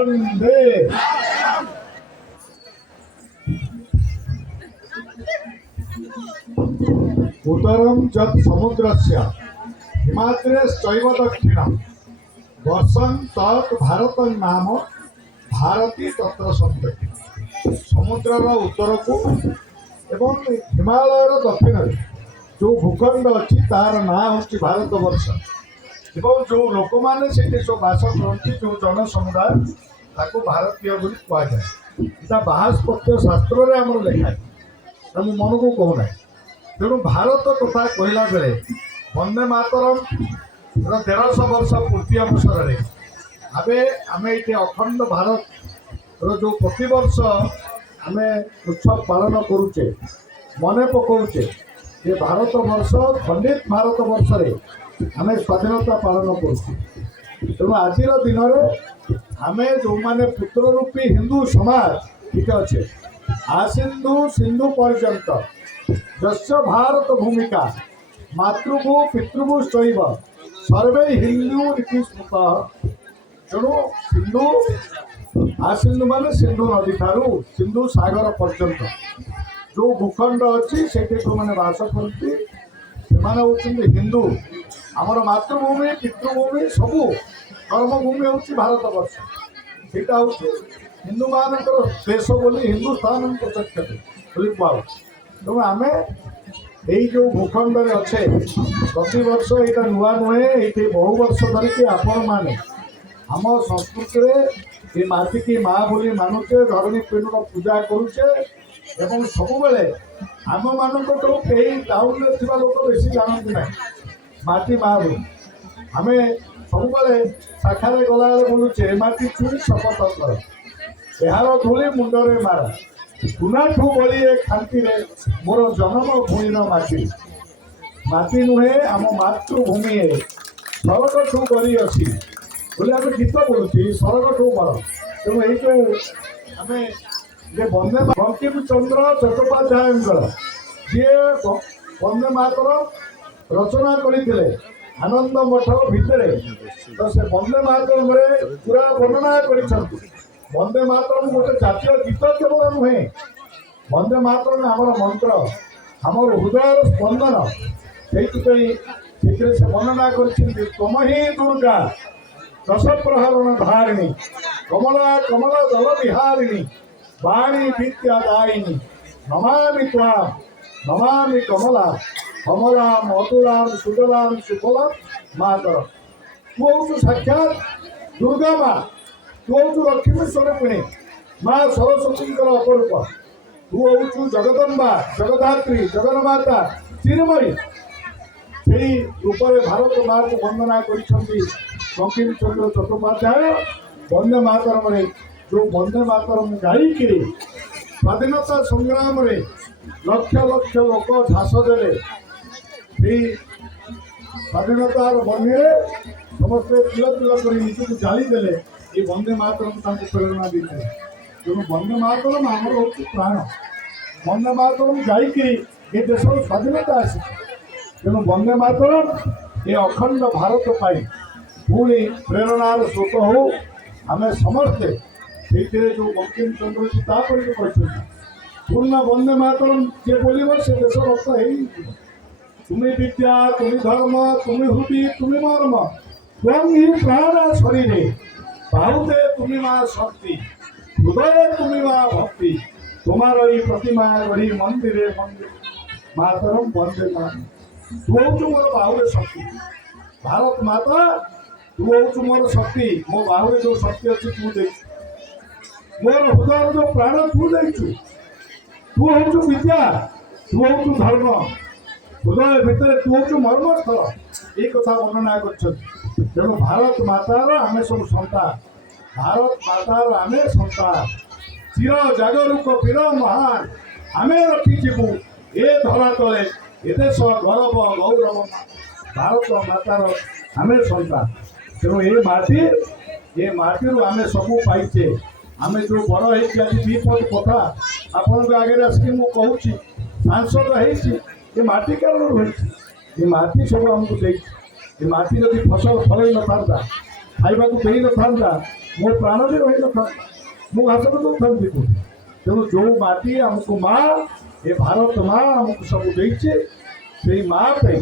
वंदे। उत्तरम जत समुद्रस्य हिमाद्रेश्चैव दक्षिणम वर्षं तत् भारत नाम भारती तत्र संपत्ति। समुद्रर उत्तर को एवं हिमालयर दक्षिण जो भूखंड अच्छी तार ना हूँ भारत वर्ष एवं जो लोक मैंने से सब बास करती जो जनसमुदाय ताको भारतीय बोली कहुए। यहाँ बाहस्पत्य शास्त्र में आम लेखाए मुझे मन को कहूना। तेणु भारत कथा कहला बेले वंदे मातरम 1300 वर्ष पूर्ति अवसर में आम ये अखंड भारत जो प्रतिवर्ष आम उत्सव पालन करुचे मन पकाउचे ये भारत वर्ष खंडित भारत वर्ष आम स्वाधीनता पालन करुचे। तेणु आज दिन में आम जो मैंने पुत्र रूपी हिंदू समाज ठीक अच्छे आ सिंधु सिंधु पर्यंत जस्य भारत भूमिका मातृभू पितृभू शैव सर्वे हिंदू रीति स्मृत। तेणु सिंधु आ सिंधु मान सिंधु नदी ठारू सिंधु सागर पर्यंत जो भूखंड अच्छी से मैंने बास करती से हिंदू आमर मातृभूमि पितृभूमि सबू कर्मभूमि हूँ भारत वर्ष सीटा हूँ हिंदू मान देश बोली हिंदुस्तान प्रचक्षते कह। तेणु आम यही जो भूखंड अच्छे प्रति वर्ष यहाँ नुआ नुहे ये बहु वर्ष धरिकी आपण मैंने आम संस्कृति ये माटी की माँ बोली मानुचे धरणी पिंड पूजा करुचे एवं सबुबले आम मान कहीं टाउन में लोक बेसी जानती ना माटी माँ बोली आम सबुबले शाखा गला बोलुचे माटी छुई शपथ कर यार धूली मुंडरे मारा गुनाठू बड़ी ए खांति मोर जन्म भूमिर माटी माटी नुहे आम मातृभूमि स्वर्ग ठू बड़ी अच्छी बोले आम गीत बोलुची स्वर्ग ठू बड़। तेणु ये जो आम जे वंदे बंकिम चंद्र चट्टोपाध्याय जी वंदे मातरम रचना करते आनंद मठ भितर तो से वंदे मातरम पूरा वर्णना कर वंदे मातरम गोटे जातीय गीत केवल नुहे वंदे मातरम आमर मंत्र आमर हृदय स्पंदन से वर्णना कर तम ही दुर्गा दश प्रहरण धारिणी कमला कमल दल विहारिणी वाणी विद्यादायिनी नमामि त्वां नमामि कमला कमलां मधुरां सुजलां सुफलां मातरम। तू हूँ साक्षात दुर्गा माँ तू हूँ लक्ष्मी स्वरूपिणी माँ सरस्वती अपरूप तू हूँ जगदम्बा जगदात्री जगन्माता चिरमयी से रूप भारत माँ को वंदना कर बंकिम चंद्र चट्टोपाध्याय वंदे मातरम जो वंदे मातरम गायिकी स्वाधीनता संग्राम रे लक्ष लक्ष लोक झास दे स्वाधीनतार बनी समस्ते तिल तिल कर निजक जालीदे ये वंदे मातरम प्रेरणा देते। तेणु वंदे मातरम आमर हूँ प्राण वंदे मातरम गायिकी ये देश स्वाधीनता आसी। तेणु वंदे मातरम ये अखंड भारत पाई पुणी प्रेरणार स्रोत हो आम समस्ते से जो बंकिम चंद्र जी पूर्ण वंदे मातरम जे बोल से देश रक्त हो तुम्हें विद्या तुम्हें धर्म तुम्हें हृदय तुम्हें मर्म तुम ही प्राण शरीर बाहुते तुम्हें माँ शक्ति हृदय तुम्हें माँ भक्ति तुम्हार ये प्रतिमा गढ़ी मंदिर मंदिर मातरम वंदे मातरम तू हूँ मोर बाहुरे शक्ति भारत माता तू हूँ मोर शक्ति मो बाहुरे जो शक्ति अच्छी तू दे मोर हृदय जो प्राण तू देचु तू हूँ विद्या तू हूँ धर्म हृदय भितर तू हूँ मर्मस्थल ये कथा वर्णना कर। तेणु भारत मातार आम सब सन्तान भारत मातार आम सन्तान चिर जागरूक वीर महान आम रखीजु ए धरा तले ए देश गौरव गौरव भारत मातार आम सन्तान। तेणु ये माटी आम सबू पाइचे आम जो बड़ हो दीपद कथा आपण आगे आसिक मुझे कहूँ सांसद हो माटी कारण रही माटी सब आमको दे माटी जब फसल फल न था खावा दे न था ମୋ ପ୍ରାଣ ବି ରହିନଥାନ୍ତା, ମୁଁ ଘାସ ଦେଉଥାନ୍ତି। ତେଣୁ ଯେଉଁ ମାଟି ଆମକୁ ମା, ଏ ଭାରତ ମା ଆମକୁ ସବୁ ଦେଇଛି, ସେଇ ମା ପାଇଁ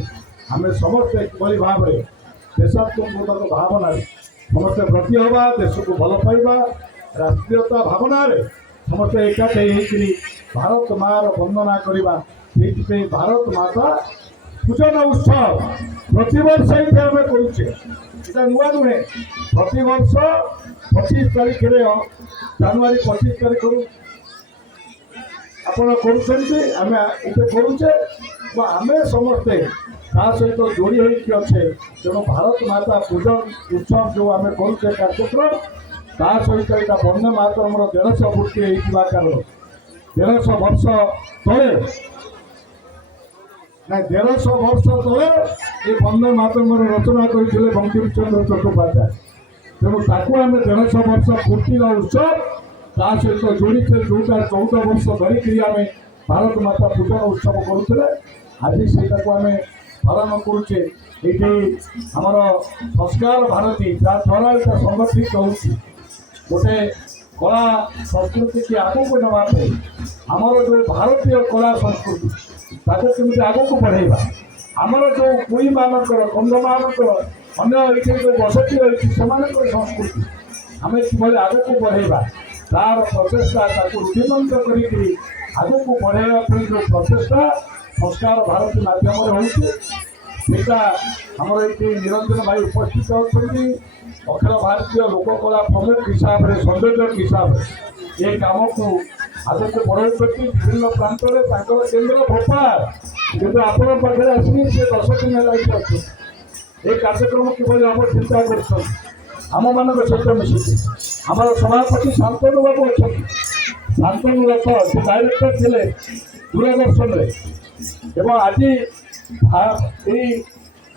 ଆମେ ସମସ୍ତେ କିଭଳି ଭାବରେ ଦେଶାତ୍ମକ ଭାବନାରେ ସମସ୍ତେ ବ୍ରତୀ ହେବା, ଦେଶକୁ ଭଲ ପାଇବା, ରାଷ୍ଟ୍ରୀୟତା ଭାବନାରେ ସମସ୍ତେ ଏକାଠି ହେଇକରି ଭାରତ ମାର ବନ୍ଦନା କରିବା। ସେଇଥିପାଇଁ ଭାରତ ମାତା ପୂଜନ ଉତ୍ସବ ପ୍ରତିବର୍ଷ ଏଇଠି ଆମେ କରୁଛେ, এটা ନୂଆ ନୁହେଁ। ପ୍ରତିବର୍ଷ 25 ତାରିଖରେ, ଜାନୁଆରୀ 25 ତାରିଖରୁ ଆପଣ କରୁଛନ୍ତି, ଆମେ ଏଠି କରୁଛେ। ଆମେ ସମସ୍ତେ ତା ସହିତ ଯୋଡ଼ି ହେଇକି ଅଛେ। ତେଣୁ ଭାରତ ମାତା ପୂଜନ ଉତ୍ସବ ଯେଉଁ ଆମେ କରୁଛେ କାର୍ଯ୍ୟକ୍ରମ, ତା ସହିତ ଏଇଟା ବନ୍ଦେ ମାତରମର 150 ପୂର୍ତ୍ତି ହେଇଥିବା କାରଣ 150 ବର୍ଷ ତଳେ, ନାଇଁ 150 ବର୍ଷ ତଳେ ଏ ବନ୍ଦେ ମାତରମର ରଚନା କରିଥିଲେ ବଙ୍କିମଚନ୍ଦ୍ର ଚଟ୍ଟୋପାଧ୍ୟାୟ। ତେଣୁ ତାକୁ ଆମେ 150 ବର୍ଷ ପୂର୍ତ୍ତିର ଉତ୍ସବ ତା ସହିତ ଯୋଡ଼ିଛେ, ଯେଉଁଟା 14 ବର୍ଷ ଧରିକିରି ଆମେ ଭାରତ ମାତା ପୂଜନ ଉତ୍ସବ କରୁଥିଲେ। ଆଜି ସେଇଟାକୁ ଆମେ ପାଳନ କରୁଛେ। ଏଇଠି ଆମର ସଂସ୍କାର ଭାରତୀ, ଯାହାଦ୍ୱାରା ଏଇଟା ସଂଗଠିତ ହେଉଛି ଗୋଟେ କଳା ସଂସ୍କୃତିକି ଆଗକୁ ନେବା ପାଇଁ, ଆମର ଯେଉଁ ଭାରତୀୟ କଳା ସଂସ୍କୃତି ତାକୁ କେମିତି ଆଗକୁ ବଢ଼େଇବା, ଆମର ଯେଉଁ କୁଇମାନଙ୍କର, କନ୍ଧମାନଙ୍କର, ଅନ୍ୟ ଏଇଠି ଯେଉଁ ବସତି ରହିଛି ସେମାନଙ୍କର ସଂସ୍କୃତି ଆମେ କିଭଳି ଆଗକୁ ବଢ଼େଇବା, ତାର ପ୍ରଚେଷ୍ଟା, ତାକୁ ରୁଢ଼ିବଦ୍ଧ କରିକି ଆଗକୁ ବଢ଼େଇବା ପାଇଁ ଯେଉଁ ପ୍ରଚେଷ୍ଟା ସଂସ୍କାର ଭାରତୀ ମାଧ୍ୟମରେ ହେଉଛି, ସେଇଟା ଆମର ଏଇଠି ନିରଞ୍ଜନ ଭାଇ ଉପସ୍ଥିତ ଅଛନ୍ତି। ଅଖିଳ ଭାରତୀୟ ଲୋକକଳା ପ୍ରମୁଖ ହିସାବରେ, ସଂଯୋଜକ ହିସାବରେ ଏ କାମକୁ ଆଗକୁ ବଢ଼ାଉଛନ୍ତି ବିଭିନ୍ନ ପ୍ରାନ୍ତରେ। ତାଙ୍କର କେନ୍ଦ୍ର ଭୋପାଳ, କିନ୍ତୁ ଆପଣଙ୍କ ପାଖରେ ଆସିକି ସେ 10 ଦିନ ହେଲା ଏଠି ଅଛନ୍ତି। ଏ କାର୍ଯ୍ୟକ୍ରମ କିଭଳି ଆମ ଚିନ୍ତା କରୁଛନ୍ତି ଆମମାନଙ୍କ ସହିତ ମିଶିକି। ଆମର ସଭାପତି ଶାନ୍ତନୁ ବାବୁ ଅଛନ୍ତି, ଶାନ୍ତନୁ ରଥ ସେ ଡାଇରେକ୍ଟର ଥିଲେ ଦୂରଦର୍ଶନରେ, ଏବଂ ଆଜି ଏଇ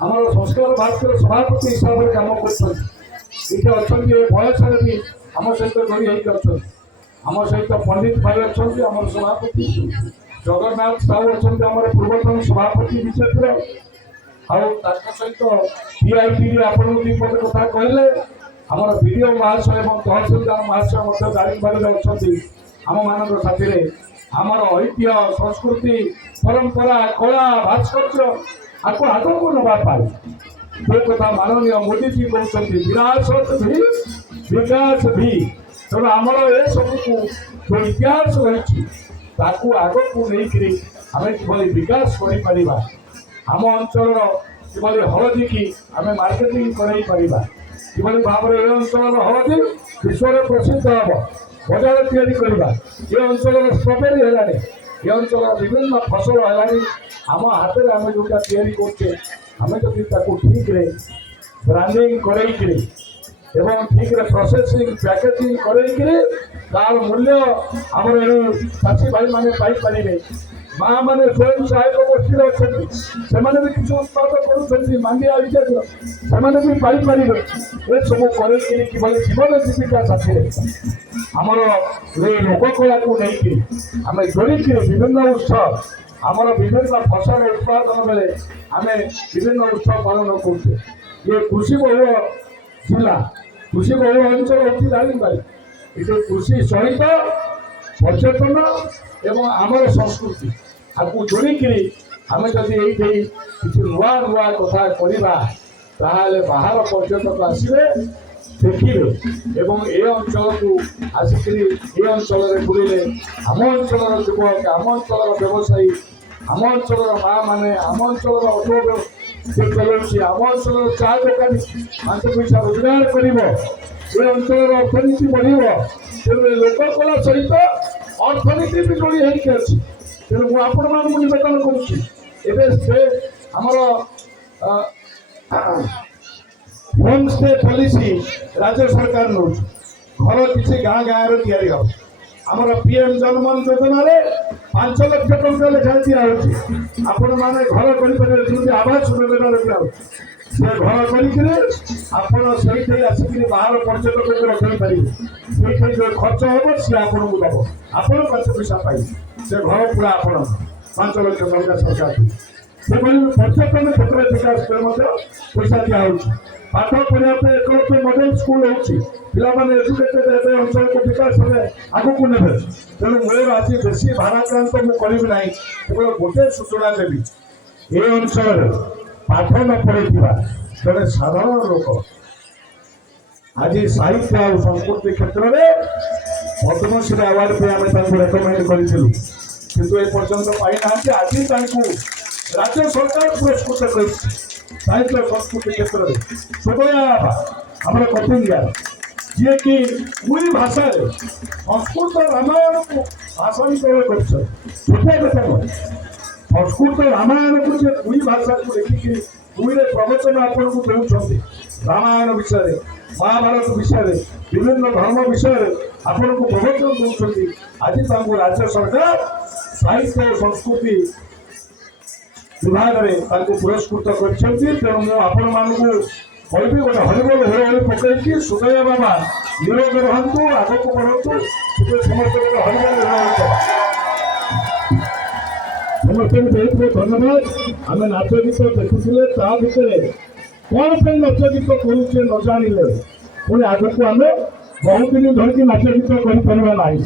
ଆମର ସଂସ୍କାର ଭାରତୀୟ ସଭାପତି ହିସାବରେ କାମ କରୁଛନ୍ତି। ଏଇଠି ଅଛନ୍ତି, ଏ ବୟସରେ ବି ଆମ ସହିତ ଯୋଡ଼ି ହେଇକି ଅଛନ୍ତି। ଆମ ସହିତ ପଣ୍ଡିତ ଭାଇ ଅଛନ୍ତି, ଆମର ସଭାପତି ଜଗନ୍ନାଥ ସାହୁ ଅଛନ୍ତି, ଆମର ପୂର୍ବତନ ସଭାପତି ବିଜେପିର। ଆଉ ତାଙ୍କ ସହିତ PIPରେ ଆପଣଙ୍କୁ ଦୁଇ ପଦ କଥା କହିଲେ, ଆମର ବିଡ଼ିଓ ମହାଶୟ ଏବଂ ତହସିଲଦାର ମହାଶୟ ମଧ୍ୟ ଦାରିଙ୍ଗବାଡ଼ିରେ ଅଛନ୍ତି ଆମମାନଙ୍କ ସାଥିରେ। ଆମର ଐତିହ୍ୟ, ସଂସ୍କୃତି, ପରମ୍ପରା, କଳା, ଭାସ୍କର୍ଯ୍ୟ ଆକୁ ଆଗକୁ ନେବା ପାଇଁ ସେ କଥା ମାନନୀୟ ମୋଦିଜୀ କହୁଛନ୍ତି, ବିରାସତ ଭି ବିକାଶ ଭି। ତେଣୁ ଆମର ଏସବୁକୁ ଯେଉଁ ଇତିହାସ ରହିଛି ତାକୁ ଆଗକୁ ନେଇକରି ଆମେ କିଭଳି ବିକାଶ କରିପାରିବା, ଆମ ଅଞ୍ଚଳର କିଭଳି ହଳଦୀକି ଆମେ ମାର୍କେଟିଂ କରାଇ ପାରିବା, କିଭଳି ଭାବରେ ଏ ଅଞ୍ଚଳର ହଳଦୀ ବିଶ୍ୱରେ ପ୍ରସିଦ୍ଧ ହେବ, ବଜାର ତିଆରି କରିବା। ଏ ଅଞ୍ଚଳର ଷ୍ଟ୍ରବେରୀ ହେଲାଣି, ଏ ଅଞ୍ଚଳର ବିଭିନ୍ନ ଫସଲ ହେଲାଣି। ଆମ ହାତରେ ଆମେ ଯେଉଁଟା ତିଆରି କରୁଛେ, ଆମେ ଯଦି ତାକୁ ଠିକ୍ରେ ବ୍ରାଣ୍ଡିଂ କରାଇକିରି ଏବଂ ଠିକ୍ରେ ପ୍ରୋସେସିଂ, ପ୍ୟାକେଜିଂ କରାଇକିରି ତାର ମୂଲ୍ୟ ଆମର ଏ ଚାଷୀ ଭାଇମାନେ ପାଇପାରିବେ। ମା ମାନେ ସ୍ୱୟଂ ସହାୟକ ଗୋଷ୍ଠୀରେ ଅଛନ୍ତି, ସେମାନେ ବି କିଛି ଉତ୍ପାଦ କରୁଛନ୍ତି, ମାଣ୍ଡିଆ ଇତ୍ୟାଦି ସେମାନେ ବି ପାଇପାରିବେ। ଏସବୁ କରାଇକିରି କିଭଳି ଜୀବନ ଜୀବିକା ସାଥିରେ ଆମର ଏ ଲୋକକଳାକୁ ନେଇକରି ଆମେ ଯୋଡ଼ିକିରି ବିଭିନ୍ନ ଉତ୍ସବ, ଆମର ବିଭିନ୍ନ ଫସଲ ଉତ୍ପାଦନ ବେଳେ ଆମେ ବିଭିନ୍ନ ଉତ୍ସବ ପାଳନ କରୁଛେ। ଇଏ କୃଷି ବହୁଳ ଜିଲ୍ଲା, କୃଷି ବହୁଳ ଅଞ୍ଚଳ ଅଛି ଦାରିଙ୍ଗବାଡ଼ି। ଏଠି କୃଷି ସହିତ ପର୍ଯ୍ୟଟନ ଏବଂ ଆମର ସଂସ୍କୃତି ଆକୁ ଯୋଡ଼ିକିରି ଆମେ ଯଦି ଏଇଠି କିଛି ନୂଆ ନୂଆ କଥା କରିବା, ତାହେଲେ ବାହାର ପର୍ଯ୍ୟଟକ ଆସିବେ, ଦେଖିବେ ଏବଂ ଏ ଅଞ୍ଚଳକୁ ଆସିକରି ଏ ଅଞ୍ଚଳରେ ବୁଲିଲେ ଆମ ଅଞ୍ଚଳର ଯୁବକ, ଆମ ଅଞ୍ଚଳର ବ୍ୟବସାୟୀ, ଆମ ଅଞ୍ଚଳର ମା ମାନେ, ଆମ ଅଞ୍ଚଳର ଅଟୋ ସେ ଚଲାଉଛି, ଆମ ଅଞ୍ଚଳର ଚା ଦୋକାନୀ 5 ପଇସା ରୋଜଗାର କରିବ, ଏ ଅଞ୍ଚଳର ଅର୍ଥନୀତି ବଢ଼ିବ। ତେଣୁ ଏ ଲୋକକଳା ସହିତ ଅର୍ଥନୀତି ବି ଯୋଡ଼ି ହେଇକି ଅଛି। ତେଣୁ ମୁଁ ଆପଣମାନଙ୍କୁ ନିବେଦନ କରୁଛି, ଏବେ ସେ ଆମର ହୋମ୍ ଷ୍ଟେ ପଲିସି ରାଜ୍ୟ ସରକାର ନେଉଛି, ଘର କିଛି ଗାଁ ଗାଁରେ ତିଆରି ହେବ। ଆମର PM ଜନମନ ଯୋଜନାରେ 5 ଲକ୍ଷ ଟଙ୍କା ଲେଖାଏଁ ଦିଆହେଉଛି। ଆପଣମାନେ ଘର କରିପାରିବେ, ଯେମିତି ଆବାସ ଯୋଜନାରେ ଦିଆହେଉଛି। ସେ ଘର କରିକିରି ଆପଣ ସେଇଠି ଆସିକିରି ବାହାର ପର୍ଯ୍ୟଟକଙ୍କୁ ରଖାଇପାରିବେ। ସେଇଠି ଯେଉଁ ଖର୍ଚ୍ଚ ହେବ ସିଏ ଆପଣଙ୍କୁ ଦେବ, ଆପଣ 5 ପଇସା ପାଇବେ। ସେ ଘର ପୁରା ଆପଣ 5 ଲକ୍ଷ ଟଙ୍କା ସରକାର। ସେଭଳି ପର୍ଯ୍ୟଟନ କ୍ଷେତ୍ରରେ ବିକାଶ ପାଇଁ ମଧ୍ୟ ପଇସା ଦିଆହେଉଛି। ପାଠ ପଢ଼ିବା ପାଇଁ ଏକ ମଡେଲ ସ୍କୁଲ ହେଉଛି। ପିଲାମାନେ ଏଜୁକେଟେଡ୍ ହେବେ, ଅଞ୍ଚଳକୁ ବିକାଶ ହେବେ, ଆଗକୁ ନେବେ। ତେଣୁ ମୋର ଆଜି ବେଶୀ ଭାରାକ୍ରାନ୍ତ ମୁଁ କରିବି ନାହିଁ, କେବଳ ଗୋଟିଏ ସୂଚନା ଦେବି। ଏ ଅଞ୍ଚଳରେ ପାଠ ନ ପଢ଼ିଥିବା ଜଣେ ସାଧାରଣ ଲୋକ ଆଜି ସାହିତ୍ୟ ଆଉ ସଂସ୍କୃତି କ୍ଷେତ୍ରରେ ପଦ୍ମଶ୍ରୀ ଆୱାର୍ଡ ପାଇଁ ଆମେ ତାଙ୍କୁ ରେକମେଣ୍ଡ କରିଥିଲୁ, କିନ୍ତୁ ଏ ପର୍ଯ୍ୟନ୍ତ ପାଇନାହାନ୍ତି। ଆଜି ତାଙ୍କୁ ରାଜ୍ୟ ସରକାର ପୁରସ୍କୃତ କରିଛି ସାହିତ୍ୟ ସଂସ୍କୃତି କ୍ଷେତ୍ରରେ। ସୁଦୟା ଆମର କଟିଙ୍ଗା, ଯିଏକି କୁଇ ଭାଷାରେ ସଂସ୍କୃତ ରାମାୟଣକୁ ଭାଷାନ୍ତର କରିଛନ୍ତି। ଛୋଟିଆ କଥା ନୁହେଁ, ସଂସ୍କୃତ ରାମାୟଣକୁ ସେ କୁଇ ଭାଷାକୁ ଦେଖିକି କୁଇରେ ପ୍ରବଚନ ଆପଣଙ୍କୁ ଦେଉଛନ୍ତି। ରାମାୟଣ ବିଷୟରେ, ମହାଭାରତ ବିଷୟରେ, ବିଭିନ୍ନ ଧର୍ମ ବିଷୟରେ ଆପଣଙ୍କୁ ପ୍ରବଚନ ଦେଉଛନ୍ତି। ଆଜି ତାଙ୍କୁ ରାଜ୍ୟ ସରକାର ସାହିତ୍ୟ ଓ ସଂସ୍କୃତି ବିଭାଗରେ ତାଙ୍କୁ ପୁରସ୍କୃତ କରିଛନ୍ତି। ତେଣୁ ମୁଁ ଆପଣମାନଙ୍କୁ କହିବି, ଗୋଟେ ହରିବୋଲ ହୋଳି ପକେଇକି ସୁଦୟା ବାବା ନିରୋଗ ରହନ୍ତୁ, ଆଗକୁ ବଢ଼ନ୍ତୁ। ସମସ୍ତେ ଗୋଟେ ହରିବୋଲ ହୋଳି ଦେବା। ସମସ୍ତଙ୍କୁ ବହୁତ ବହୁତ ଧନ୍ୟବାଦ। ଆମେ ନାଚ ଗୀତ ଦେଖୁଥିଲେ, ତା ଭିତରେ କଣ ପାଇଁ ନାଚ ଗୀତ କରୁଛେ ନ ଜାଣିଲେ ପୁଣି ଆଗକୁ ଆମେ ବହୁତ ଦିନ ଧରିକି ନାଚ ଗୀତ କରିପାରିବା ନାହିଁ।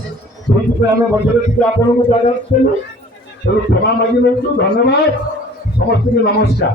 ସେଇଥିପାଇଁ ଆମେ ମଝିରେ ଟିକେ ଆପଣଙ୍କୁ ଜାଗା ଦେଲୁ। ତେଣୁ କ୍ଷମା ମାଗି ନେଉଛୁ। ଧନ୍ୟବାଦ, ସମସ୍ତଙ୍କୁ ନମସ୍କାର।